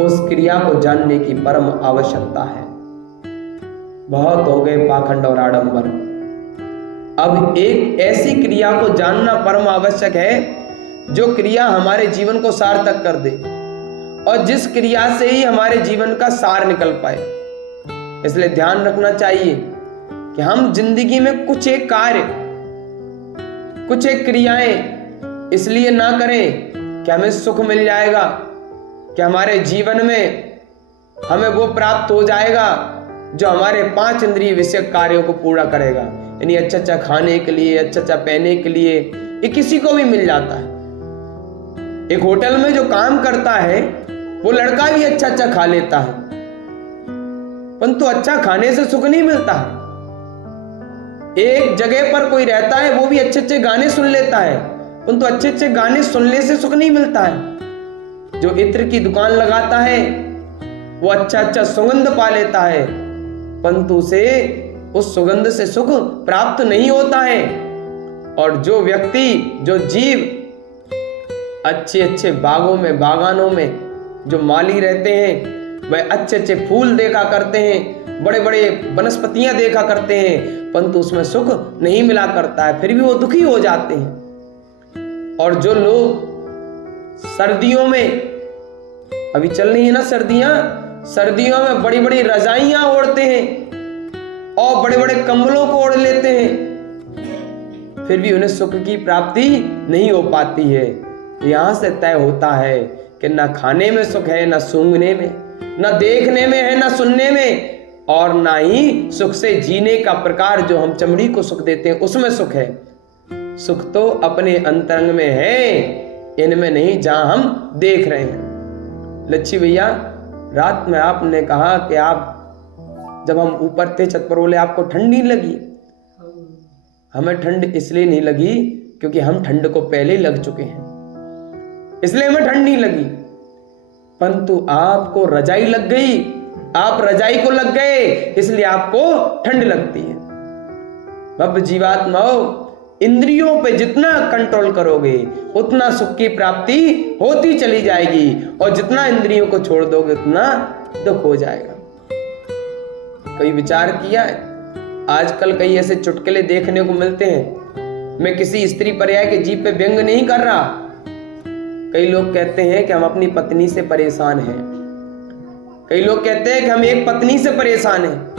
उस क्रिया को जानने की परम आवश्यकता है। बहुत हो गए पाखंड और आडंबर। अब एक ऐसी क्रिया को जानना परम आवश्यक है जो क्रिया हमारे जीवन को सार्थक कर दे और जिस क्रिया से ही हमारे जीवन का सार निकल पाए। इसलिए ध्यान रखना चाहिए कि हम जिंदगी में कुछ एक कार्य, कुछ एक क्रियाएं इसलिए ना करें कि हमें सुख मिल जाएगा, कि हमारे जीवन में हमें वो प्राप्त हो जाएगा जो हमारे 5 इंद्रिय विषयक कार्यों को पूरा करेगा। यानी अच्छा खाने के लिए, अच्छा पहनने के लिए, ये किसी को भी मिल जाता है। एक होटल में जो काम करता है वो लड़का भी अच्छा खा लेता है, परंतु अच्छा खाने से सुख नहीं मिलता है। एक जगह पर कोई रहता है वो भी अच्छे गाने सुन लेता है, परंतु अच्छे गाने सुनने से सुख नहीं मिलता है। जो इत्र की दुकान लगाता है वो अच्छा सुगंध पा लेता है, परंतु उसे उस सुगंध से सुख प्राप्त नहीं होता है। और जो व्यक्ति, जो जीव अच्छे बागों में, बागानों में जो माली रहते हैं, वह अच्छे फूल देखा करते हैं, बड़े बड़े वनस्पतियां देखा करते हैं, परंतु उसमें सुख नहीं मिला करता है, फिर भी वो दुखी हो जाते हैं। और जो लोग सर्दियों में, अभी चल रही है ना सर्दियों में बड़ी बड़ी रजाइयां ओढ़ते हैं और बड़े बड़े कंबलों को ओढ़ लेते हैं, फिर भी उन्हें सुख की प्राप्ति नहीं हो पाती है। यहां से तय होता है कि ना खाने में सुख है, ना सूंघने में, ना देखने में है, ना सुनने में, और ना ही सुख से जीने का प्रकार जो हम चमड़ी को सुख देते हैं उसमें सुख है। सुख तो अपने अंतरंग में है, इनमें नहीं जहां हम देख रहे हैं। लच्छी भैया, रात में आपने कहा कि आप जब हम ऊपर थे छत पर, बोले आपको ठंड नहीं लगी। हमें ठंड इसलिए नहीं लगी क्योंकि हम ठंड को पहले ही लग चुके हैं, इसलिए हमें ठंड नहीं लगी। परंतु आपको रजाई लग गई, आप रजाई को लग गए, इसलिए आपको ठंड लगती है। अब जीवात्माओं, इंद्रियों पे जितना कंट्रोल करोगे उतना सुख की प्राप्ति होती चली जाएगी, और जितना इंद्रियों को छोड़ दोगे उतना दुख हो जाएगा। कई विचार किया है, आजकल कई ऐसे चुटकुले देखने को मिलते हैं। मैं किसी स्त्री पर्याय के जीव पे व्यंग नहीं कर रहा। कई लोग कहते हैं कि हम अपनी पत्नी से परेशान हैं, कई लोग कहते हैं कि हम एक पत्नी से परेशान हैं।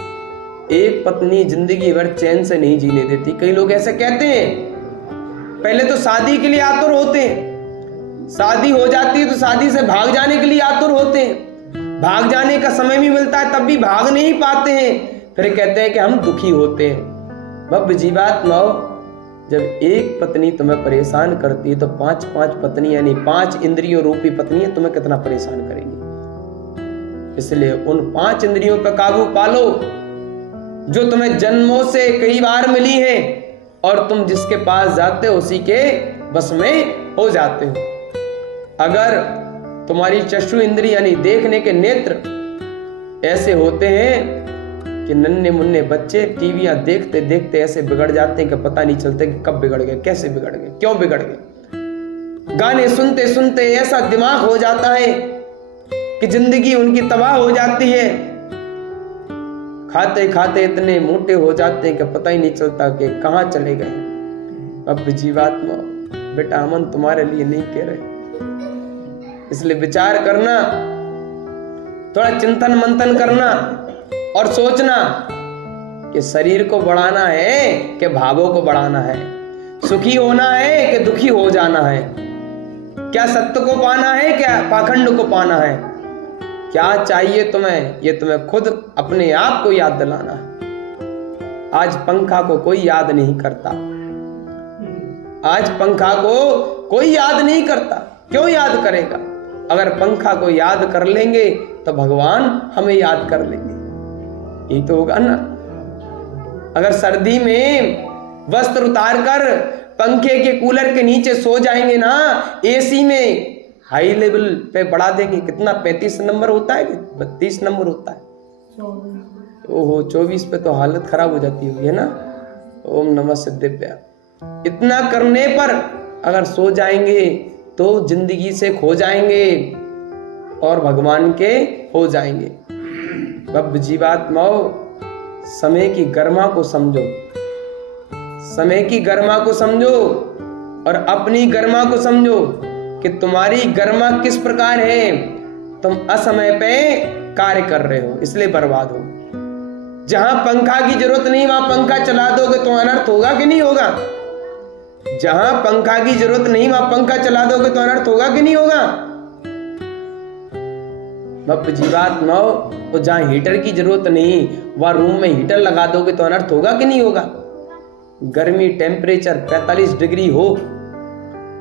एक पत्नी जिंदगी भर चैन से नहीं जीने देती। कई लोग ऐसे कहते हैं। पहले तो शादी के लिए आतुर होते हैं, शादी हो जाती है तो शादी से भाग जाने के लिए आतुर होते हैं, भाग जाने का समय भी मिलता है तब भी भाग नहीं पाते हैं, फिर कहते हैं कि हम दुखी होते हैं। बब जीवात्माओ, जब एक पत्नी तुम्हें परेशान करती है तो 5 पत्नी यानी 5 इंद्रियों रूपी पत्नी तुम्हें कितना परेशान करेंगी। इसलिए उन 5 इंद्रियों पर काबू पालो जो तुम्हें जन्मों से कई बार मिली है, और तुम जिसके पास जाते हो उसी के बस में हो जाते हो। अगर तुम्हारी चक्षु इंद्रिय यानी देखने के नेत्र ऐसे होते हैं कि नन्हे मुन्ने बच्चे टीवियां देखते देखते ऐसे बिगड़ जाते हैं कि पता नहीं चलते कि कब बिगड़ गए, कैसे बिगड़ गए, क्यों बिगड़ गए। गाने सुनते सुनते ऐसा दिमाग हो जाता है कि जिंदगी उनकी तबाह हो जाती है। खाते खाते इतने मोटे हो जाते हैं कि पता ही नहीं चलता कि कहाँ चले गए। अब जीवात्मा बेटा अमन तुम्हारे लिए नहीं कह रहे, इसलिए विचार करना, थोड़ा चिंतन मंथन करना और सोचना कि शरीर को बढ़ाना है कि भावों को बढ़ाना है, सुखी होना है कि दुखी हो जाना है, क्या सत्य को पाना है क्या पाखंड को पाना है, क्या चाहिए तुम्हें, ये तुम्हें खुद अपने आप को याद दिलाना है। आज पंखा को कोई याद नहीं करता, आज पंखा को कोई याद नहीं करता, क्यों याद करेगा? अगर पंखा को याद कर लेंगे तो भगवान हमें याद कर लेंगे, यही तो होगा ना। अगर सर्दी में वस्त्र उतार कर पंखे के कूलर के नीचे सो जाएंगे ना, एसी में हाई लेवल पे बढ़ा देंगे, कितना 35 नंबर होता है कि 32 नंबर होता है, ओहो 24 पे तो हालत खराब हो जाती होगी, है ना। ओम नमः सिद्धेभ्य। इतना करने पर अगर सो जाएंगे तो जिंदगी से खो जाएंगे और भगवान के हो जाएंगे। अब जीवात्माओं समय की गरिमा को समझो, समय की गरिमा को समझो और अपनी गरिमा को समझो कि तुम्हारी गरिमा किस प्रकार है। तुम असमय पे कार्य कर रहे हो इसलिए बर्बाद हो। जहां पंखा की जरूरत नहीं वहां पंखा चला दोगे तो अनर्थ होगा कि नहीं होगा? जहां पंखा की जरूरत नहीं वहां पंखा चला दोगे तो अनर्थ होगा कि नहीं होगा? बाप जीवात्माओं, तो जहां हीटर की जरूरत नहीं वहां रूम में हीटर लगा दोगे तो अनर्थ होगा कि नहीं होगा? गर्मी टेम्परेचर 45 डिग्री हो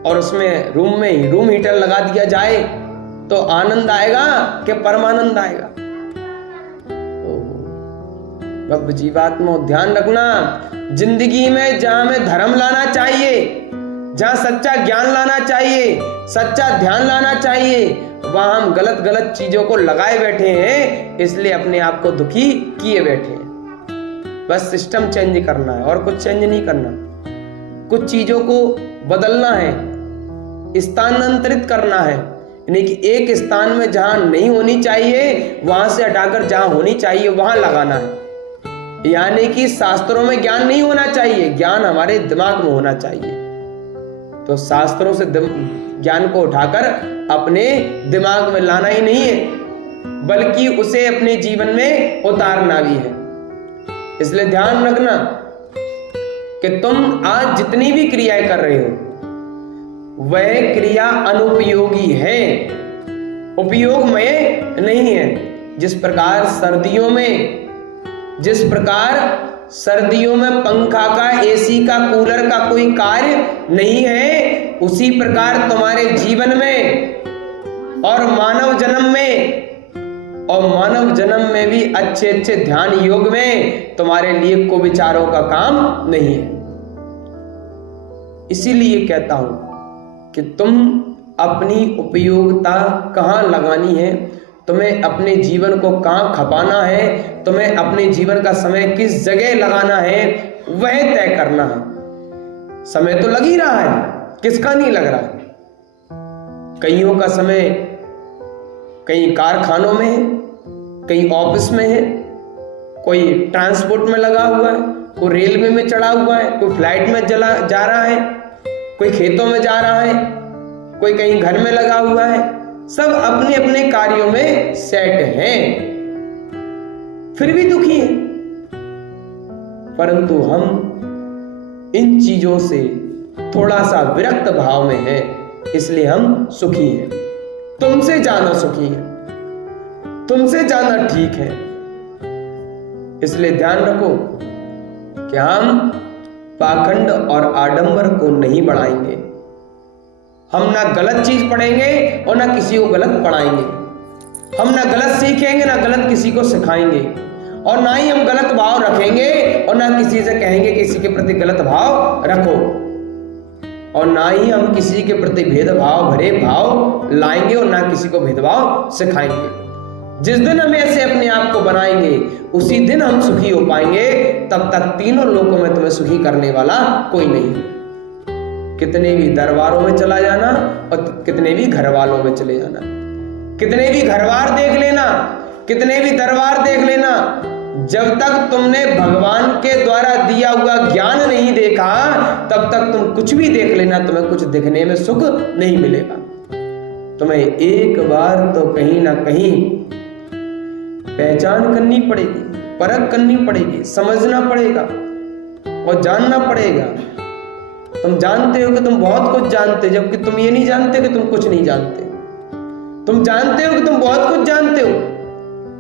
और उसमें रूम में रूम हीटर लगा दिया जाए तो आनंद आएगा कि परमानंद आएगा? अब जीवात्मा ध्यान रखना, जिंदगी में जहां में धर्म लाना चाहिए, जहां सच्चा ज्ञान लाना चाहिए, सच्चा ध्यान लाना चाहिए, वहां हम गलत गलत चीजों को लगाए बैठे हैं, इसलिए अपने आप को दुखी किए बैठे हैं। बस सिस्टम चेंज करना है और कुछ चेंज नहीं करना, कुछ चीजों को बदलना है, स्थानांतरित करना है, यानी कि एक स्थान में जहां नहीं होनी चाहिए वहां से हटाकर जहां होनी चाहिए वहां लगाना है। यानी कि शास्त्रों में ज्ञान नहीं होना चाहिए, ज्ञान हमारे दिमाग में होना चाहिए। तो शास्त्रों से ज्ञान को उठाकर अपने दिमाग में लाना ही नहीं है, बल्कि उसे अपने जीवन में उतारना भी है। इसलिए ध्यान रखना कि तुम आज जितनी भी क्रियाएं कर रहे हो वह क्रिया अनुपयोगी है, उपयोगमय नहीं है। जिस प्रकार सर्दियों में पंखा का, एसी का, कूलर का कोई कार्य नहीं है, उसी प्रकार तुम्हारे जीवन में और मानव जन्म में भी अच्छे अच्छे ध्यान योग में तुम्हारे लिए को विचारों का काम नहीं है। इसीलिए कहता हूं कि तुम अपनी उपयोगिता कहां लगानी है, तुम्हें अपने जीवन को कहां खपाना है, तुम्हें अपने जीवन का समय किस जगह लगाना है, वह तय करना है। समय तो लग ही रहा है, किसका नहीं लग रहा? कईयों का समय कहीं कारखानों में है, कहीं ऑफिस में है, कोई ट्रांसपोर्ट में लगा हुआ है, कोई रेलवे में चढ़ा हुआ है, कोई फ्लाइट में जा रहा है, कोई खेतों में जा रहा है, कोई कहीं घर में लगा हुआ है। सब अपने अपने कार्यों में सेट हैं, फिर भी दुखी हैं। परंतु हम इन चीजों से थोड़ा सा विरक्त भाव में हैं, इसलिए हम सुखी हैं, तुमसे ज्यादा सुखी हैं, तुमसे ज्यादा ठीक है। इसलिए ध्यान रखो कि हम पाखंड और आडंबर को नहीं बढ़ाएंगे। हम ना गलत चीज पढ़ेंगे और ना किसी को गलत पढ़ाएंगे। हम ना गलत सीखेंगे ना गलत किसी को सिखाएंगे, और ना ही हम गलत भाव रखेंगे और ना किसी से कहेंगे किसी के प्रति गलत भाव रखो, और ना ही हम किसी के प्रति भेदभाव भरे भाव लाएंगे और ना किसी को भेदभाव सिखाएंगे। जिस दिन हम ऐसे अपने आप को बनाएंगे उसी दिन हम सुखी हो पाएंगे। तब तक तीनों लोकों में तुम्हें सुखी करने वाला कोई नहीं। कितने भी दरबारों में चला जाना और कितने भी घर वालों में चले जाना, कितने भी घरवार देख लेना, कितने भी दरबार देख लेना, जब तक तुमने भगवान के द्वारा दिया हुआ ज्ञान नहीं देखा तब तक तुम कुछ भी देख लेना, तुम्हें कुछ दिखने में सुख नहीं मिलेगा। तुम्हें एक बार तो कहीं ना कहीं पहचान करनी पड़ेगी, परख करनी पड़ेगी, समझना पड़ेगा और जानना पड़ेगा। तुम जानते हो कि तुम बहुत कुछ जानते, जबकि तुम ये नहीं जानते कि तुम कुछ नहीं जानते। तुम जानते हो कि तुम बहुत कुछ जानते हो,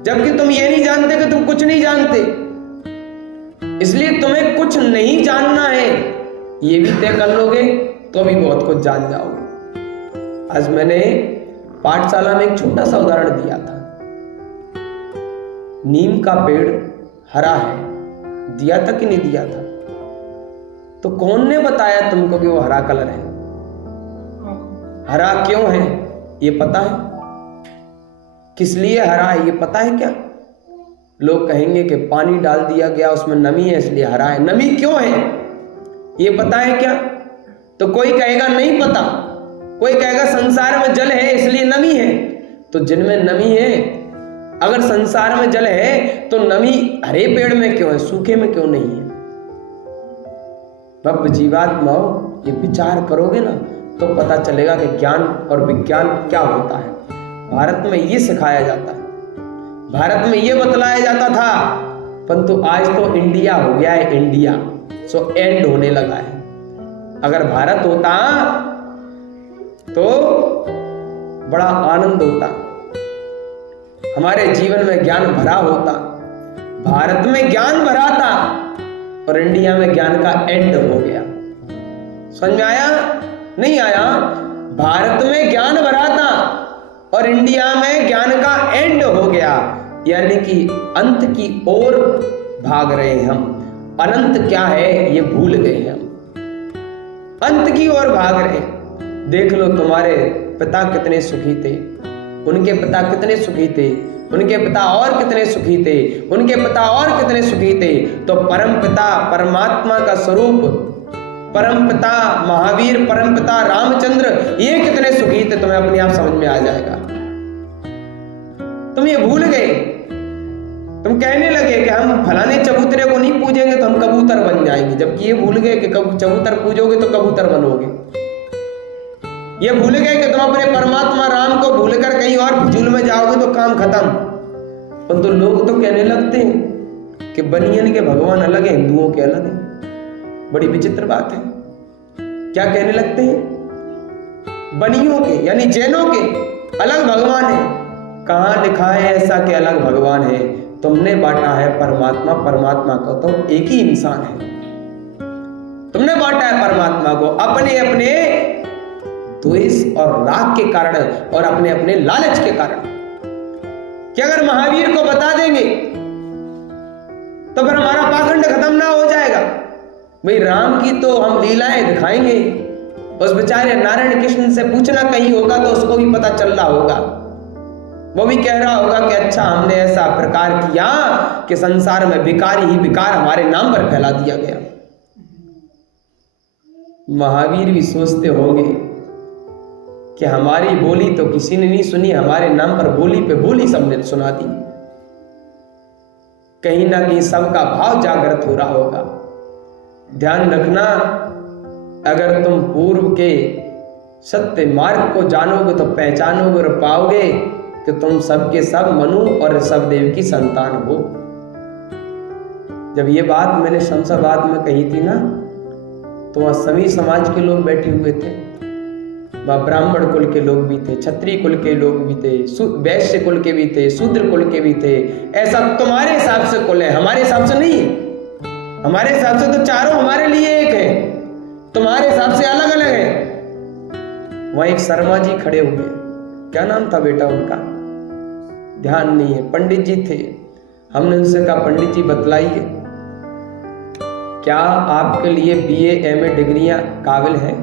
जबकि तुम ये नहीं जानते कि तुम कुछ नहीं जानते। इसलिए तुम्हें कुछ नहीं जानना है, ये भी तय कर लोगे तो भी बहुत कुछ जान जाओगे। आज मैंने पाठशाला में एक छोटा सा उदाहरण दिया था। नीम का पेड़ हरा है, दिया था कि नहीं दिया था? तो कौन ने बताया तुमको कि वो हरा कलर है? हरा क्यों है ये पता है? किस लिए हरा है ये पता है क्या? लोग कहेंगे कि पानी डाल दिया गया, उसमें नमी है इसलिए हरा है। नमी क्यों है ये पता है क्या? तो कोई कहेगा नहीं पता, कोई कहेगा संसार में जल है इसलिए नमी है। तो जिनमें नमी है, अगर संसार में जल है तो नमी हरे पेड़ में क्यों है, सूखे में क्यों नहीं है? भव जीवात्माओं, ये विचार करोगे ना तो पता चलेगा कि ज्ञान और विज्ञान क्या होता है। भारत में ये सिखाया जाता है, भारत में ये बतलाया जाता था, परंतु आज तो इंडिया हो गया है, इंडिया सो एंड होने लगा है। अगर भारत होता तो बड़ा आनंद होता, हमारे जीवन में ज्ञान भरा होता। भारत में ज्ञान भरा था और इंडिया में ज्ञान का एंड हो गया। समझ में आया? नहीं आया? भारत में ज्ञान भरा था और इंडिया में ज्ञान का एंड हो गया, यानी कि अंत की ओर भाग रहे हैं हम। अनंत क्या है ये भूल गए हम, अंत की ओर भाग रहे हैं। देख लो तुम्हारे पिता कितने सुखी थे, उनके पिता कितने सुखी थे, उनके पिता और कितने सुखी थे, उनके पिता और कितने सुखी थे। तो परम पिता परमात्मा का स्वरूप, परम पिता महावीर, परम पिता रामचंद्र, ये कितने सुखी थे, तुम्हें अपने आप समझ में आ जाएगा। तुम ये भूल गए, तुम कहने लगे कि हम फलाने चबूतरे को नहीं पूजेंगे तो हम कबूतर बन जाएंगे, जबकि ये भूल गए कि चबूतर पूजोगे तो कबूतर बनोगे। ये भूल गए कि तुम अपने परमात्मा राम को भूलकर कहीं और फिजूल में जाओगे तो काम खत्म। परंतु लोग तो कहने लगते हैं कि बनियन के भगवान अलग है, हिंदुओं के अलग है। बड़ी विचित्र बात है। क्या कहने लगते हैं? बनियों के यानी जैनों के अलग भगवान है। कहां लिखा है ऐसा कि अलग भगवान है? तुमने बांटा है परमात्मा, परमात्मा का तो एक ही इंसान है। तुमने बांटा है परमात्मा को अपने अपने द्वेष और राग के कारण और अपने अपने लालच के कारण। कि अगर महावीर को बता देंगे तो फिर हमारा पाखंड खत्म ना हो जाएगा। भाई राम की तो हम लीलाएं दिखाएंगे, उस बेचारे नारायण कृष्ण से पूछना कहीं होगा तो उसको भी पता चल रहा होगा, वो भी कह रहा होगा कि अच्छा हमने ऐसा प्रकार किया कि संसार में विकार ही विकार हमारे नाम पर फैला दिया गया। महावीर भी सोचते होंगे कि हमारी बोली तो किसी ने नहीं सुनी, हमारे नाम पर बोली पे बोली सबने सुना दी। कहीं ना कहीं सबका भाव जागृत हो रहा होगा। ध्यान रखना, अगर तुम पूर्व के सत्य मार्ग को जानोगे तो पहचानोगे और पाओगे कि तुम सबके सब मनु और सब देव की संतान हो। जब ये बात मैंने शमशाबाद में कही थी ना, तो वहां सभी समाज के लोग बैठे हुए थे। वहां ब्राह्मण कुल के लोग भी थे, क्षत्रिय कुल के लोग भी थे, वैश्य कुल के भी थे, शूद्र कुल के भी थे। ऐसा तुम्हारे हिसाब से कुल है, हमारे हिसाब से नहीं है। हमारे हिसाब से तो चारों हमारे लिए एक है, तुम्हारे हिसाब से अलग अलग है। वहां एक शर्मा जी खड़े हुए, क्या नाम था बेटा उनका, ध्यान नहीं है, पंडित जी थे। हमने उनसे कहा पंडित जी बतलाइए, क्या आपके लिए बीए एमए डिग्रियां काबिल हैं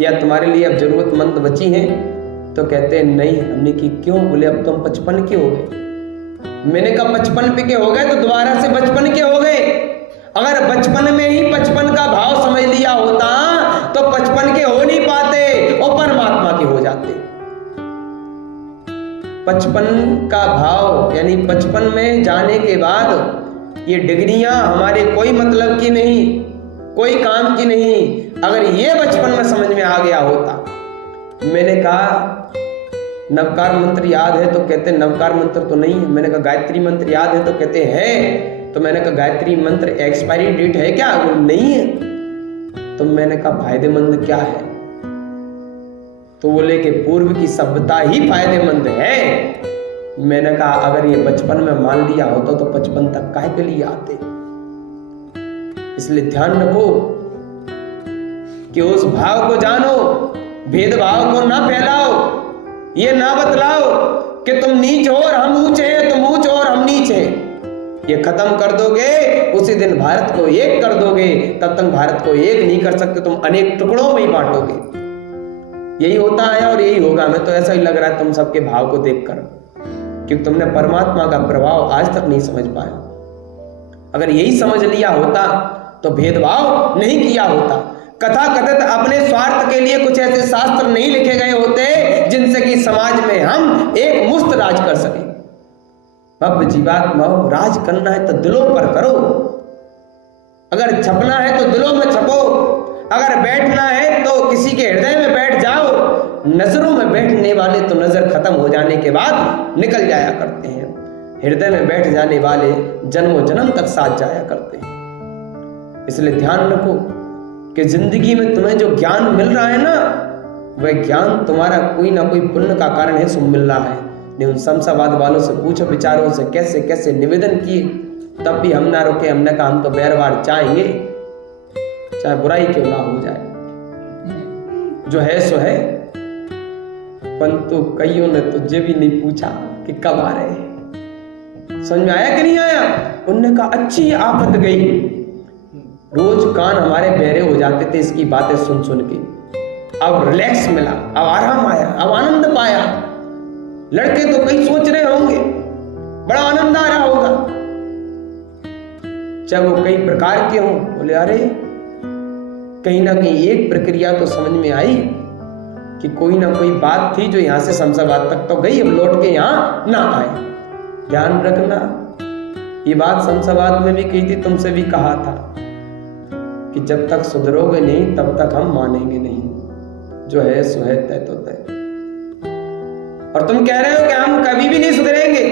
या तुम्हारे लिए अब जरूरतमंद बची हैं? तो कहते हैं नहीं। हमने की क्यों? बोले अब तो हम 55 के हो गए। मैंने कहा 55 पे के हो गए तो दोबारा से 55 के हो गए। अगर बचपन में ही 55 का भाव समझ लिया होता तो 55 के हो नहीं पाते और परमात्मा के हो जाते। 55 का भाव, यानी 55 में जाने के बाद ये डिग्रियां हमारे कोई मतलब की नहीं, कोई काम की नहीं। अगर ये बचपन में समझ में आ गया होता। मैंने कहा नवकार मंत्र याद है? तो कहते नवकार मंत्र तो नहीं है। मैंने कहा गायत्री मंत्र याद है? तो कहते हैं। तो मैंने कहा गायत्री मंत्र एक्सपायरी डेट है क्या? वो नहीं है। तो मैंने कहा फायदेमंद क्या है? तो बोले कि पूर्व की सभ्यता ही फायदेमंद है। मैंने कहा अगर ये बचपन में मान लिया होता तो 55 तक काहे के लिए आते? इसलिए ध्यान रखो कि उस भाव को जानो, भेदभाव को ना फैलाओ, ये ना बतलाओ कि तुम नीच हो और हम ऊंचे हैं, तुम ऊंच हो और हम नीच हैं। ये खत्म कर दोगे उसी दिन भारत को एक कर दोगे। तब तक भारत को एक नहीं कर सकते, तुम अनेक टुकड़ों में ही बांटोगे। यही होता है और यही होगा। हमें तो ऐसा ही लग रहा है तुम सबके भाव को देखकर, क्योंकि तुमने परमात्मा का प्रभाव आज तक नहीं समझ पाया। अगर यही समझ लिया होता तो भेदभाव नहीं किया होता। कथा कथित अपने स्वार्थ के लिए कुछ ऐसे शास्त्र नहीं लिखे गए होते जिनसे कि समाज में हम एक मुफ्त राज कर सके। भव्य जीवात्मा, राज करना है तो दिलों पर करो। अगर छपना है तो दिलों में छपो। अगर बैठना है तो किसी के हृदय में बैठ जाओ। नजरों में बैठने वाले तो नजर खत्म हो जाने के बाद निकल जाया करते हैं। हृदय में बैठ जाने वाले जन्मों जन्म तक साथ जाया करते हैं। इसलिए ध्यान रखो कि जिंदगी में तुम्हें जो ज्ञान मिल रहा है ना, वह ज्ञान तुम्हारा कोई ना कोई पुण्य का कारण है सो मिल रहा है। नहीं, उन शमशाबाद वालों से पूछो, विचारों से कैसे कैसे निवेदन किए, तब भी हम ना रुके। हमने कहा हम तो बैरवार चाहेंगे, चाहे बुराई क्यों ना हो जाए, जो है सो है। परंतु कईयों ने तो ये भी नहीं पूछा कि कब आ रहे। समझ में आया कि नहीं आया? उनने कहा अच्छी आफत गई। रोज कान हमारे बहरे हो जाते थे इसकी बातें सुन सुन के। अब रिलैक्स मिला, अब आराम आया, अब आनंद पाया। लड़के तो कई सोच रहे होंगे बड़ा आनंद आ रहा होगा, चाहे वो कई प्रकार के हों। बोले अरे कहीं ना कहीं एक प्रक्रिया तो समझ में आई कि कोई ना कोई बात थी जो यहां से शमशाबाद तक तो गई, अब लौट के यहां ना आए। ध्यान रखना, ये बात शमशाबाद में भी कही थी, तुमसे भी कहा था कि जब तक सुधरोगे नहीं तब तक हम मानेंगे नहीं। जो है सो है, तय तो तय। और तुम कह रहे हो कि हम कभी भी नहीं सुधरेंगे।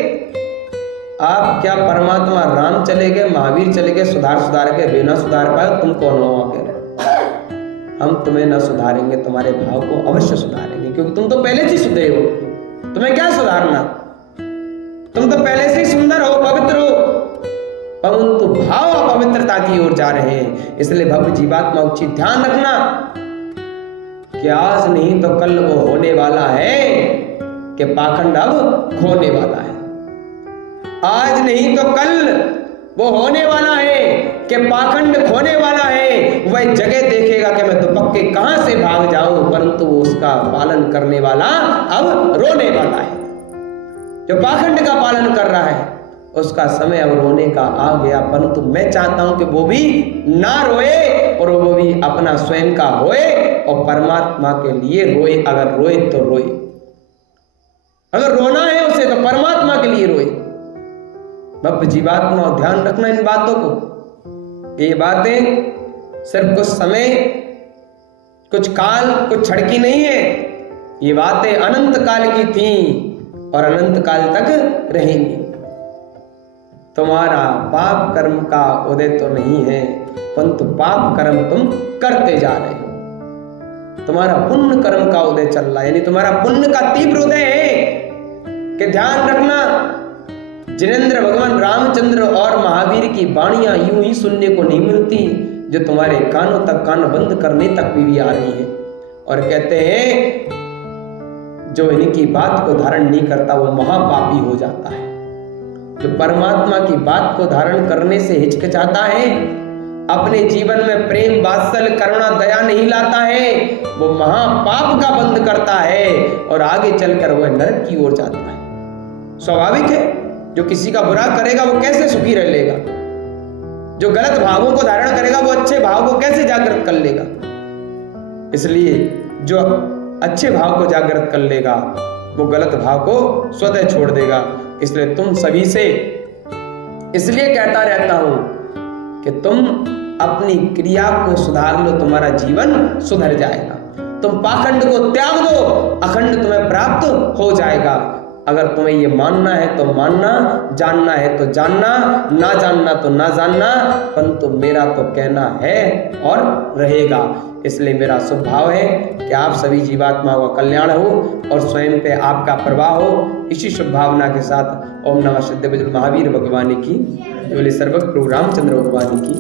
आप क्या परमात्मा राम चले गए, महावीर चले गए, सुधार के बिना सुधार पाए? तुम कौन हो आके? हम तुम्हें न सुधारेंगे, तुम्हारे भाव को अवश्य सुधारेंगे, क्योंकि तुम तो पहले से सुधरे हो। तुम्हें क्या सुधारना? तुम तो पहले से ही सुंदर हो, पवित्र हो, परंतु भाव अपवित्रता की ओर जा रहे हैं। इसलिए भव्य जीवात्मा उच्च ध्यान रखना कि आज नहीं तो कल वो होने वाला है कि पाखंड अब खोने वाला है। आज नहीं तो कल वो होने वाला है कि पाखंड खोने वाला है। वह जगह देखेगा कि मैं दुपक्के कहां से भाग जाऊं, परंतु उसका पालन करने वाला अब रोने वाला है। जो पाखंड का पालन कर रहा है उसका समय अब रोने का आ गया। परंतु मैं चाहता हूं कि वो भी ना रोए और वो भी अपना स्वयं का होए और परमात्मा के लिए रोए। अगर रोए तो रोए, अगर रोना है उसे तो परमात्मा के लिए रोए। भव्य जीवात्मा, ध्यान रखना इन बातों को। ये बातें सिर्फ कुछ समय, कुछ काल, कुछ क्षण की नहीं है। ये बातें अनंत काल की थी और अनंत काल तक रहेंगी। तुम्हारा पाप कर्म का उदय तो नहीं है, परंतु पाप कर्म तुम करते जा रहे हो। तुम्हारा पुण्य कर्म का उदय चल रहा है, यानी तुम्हारा पुण्य का तीव्र उदय है। कि ध्यान रखना, जिनेंद्र भगवान रामचंद्र और महावीर की वाणियां यूं ही सुनने को नहीं मिलती, जो तुम्हारे कानों तक, कान बंद करने तक भी आ रही है। और कहते हैं जो इनकी बात को धारण नहीं करता वो महापापी हो जाता है। जो परमात्मा की बात को धारण करने से हिचकिचाता है, अपने जीवन में प्रेम, वात्सल्य, करुणा, दया नहीं लाता है, वो महापाप का बंध करता है और आगे चलकर वह नरक की ओर जाता है। स्वाभाविक है, जो किसी का बुरा करेगा वो कैसे सुखी रह लेगा? जो गलत भावों को धारण करेगा वो अच्छे भाव को कैसे जागृत कर लेगा? इसलिए जो अच्छे भाव को जागृत कर लेगा वो गलत भाव को स्वतः छोड़ देगा। इसलिए तुम सभी से इसलिए कहता रहता हूं कि तुम अपनी क्रिया को सुधार लो, तुम्हारा जीवन सुधर जाएगा। तुम पाखंड को त्याग दो, अखंड तुम्हें प्राप्त हो जाएगा। अगर तुम्हें ये मानना है तो मानना, जानना है तो जानना, ना जानना तो ना जानना, परंतु मेरा तो कहना है और रहेगा। इसलिए मेरा शुभ भाव है कि आप सभी जीवात्माओं का कल्याण हो और स्वयं पे आपका प्रवाह हो। इसी शुभ भावना के साथ ओम नमः सिद्धे बजरंग महावीर भगवान की, बोले सर्वज्ञ प्रभु रामचंद्र भगवान की।